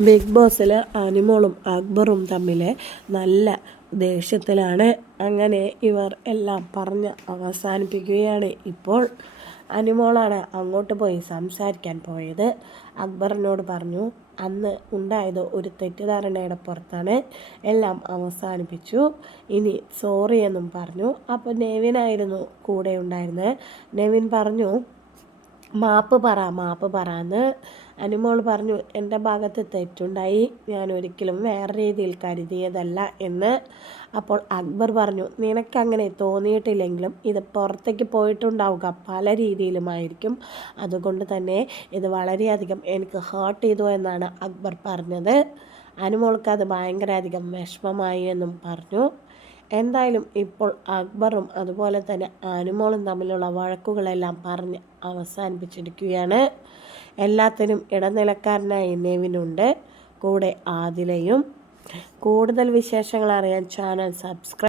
Big ബോസിൽ അനിമോളും അക്ബറും തമ്മിലെ നല്ല ദേഷ്യത്തിലാണ്. അങ്ങനെ ഇവർ എല്ലാം പറഞ്ഞ് അവസാനിപ്പിക്കുകയാണ്. ഇപ്പോൾ അനിമോളാണ് അങ്ങോട്ട് പോയി സംസാരിക്കാൻ പോയത്. അക്ബറിനോട് പറഞ്ഞു അന്ന് ഉണ്ടായത് ഒരു തെറ്റിദ്ധാരണയുടെ പുറത്താണ്. എല്ലാം അവസാനിപ്പിച്ചു. ഇനി സോറി എന്നും പറഞ്ഞു. അപ്പോൾ നെവിനായിരുന്നു കൂടെ ഉണ്ടായിരുന്നത്. നെവിൻ പറഞ്ഞു മാപ്പ് പറ മാപ്പ് പറ എന്ന് അനുമോൾ പറഞ്ഞു. എന്റെ ഭാഗത്ത് തെറ്റുണ്ടായി. ഞാൻ ഒരിക്കലും വേറെ രീതിയിൽ കരുതിയതല്ല എന്ന് അപ്പോൾ അക്ബർ പറഞ്ഞു. നിനക്കങ്ങനെ തോന്നിയിട്ടില്ലെങ്കിലും ഇത് പുറത്തേക്ക് പോയിട്ടുണ്ടാവുക പല രീതിയിലുമായിരിക്കും അതുകൊണ്ട് തന്നെ ഇത് വളരെയധികം എനിക്ക് ഹേർട്ട് ചെയ്തു എന്നാണ് അക്ബർ പറഞ്ഞത്. അനുമോൾക്ക് അത് ഭയങ്കരധികം വിഷമമായി എന്നും പറഞ്ഞു. എന്തായാലും ഇപ്പോൾ അക്ബറും അതുപോലെ തന്നെ അനുമോളും തമ്മിലുള്ള വഴക്കുകളെല്ലാം പറഞ്ഞ് അവസാനിപ്പിച്ചിരിക്കുകയാണ്. എല്ലാത്തിനും ഇടനിലക്കാരനായ നെവിനുണ്ട്. കൂടെ ആദിലയും. കൂടുതൽ വിശേഷങ്ങൾ അറിയാൻ ചാനൽ സബ്സ്ക്രൈബ്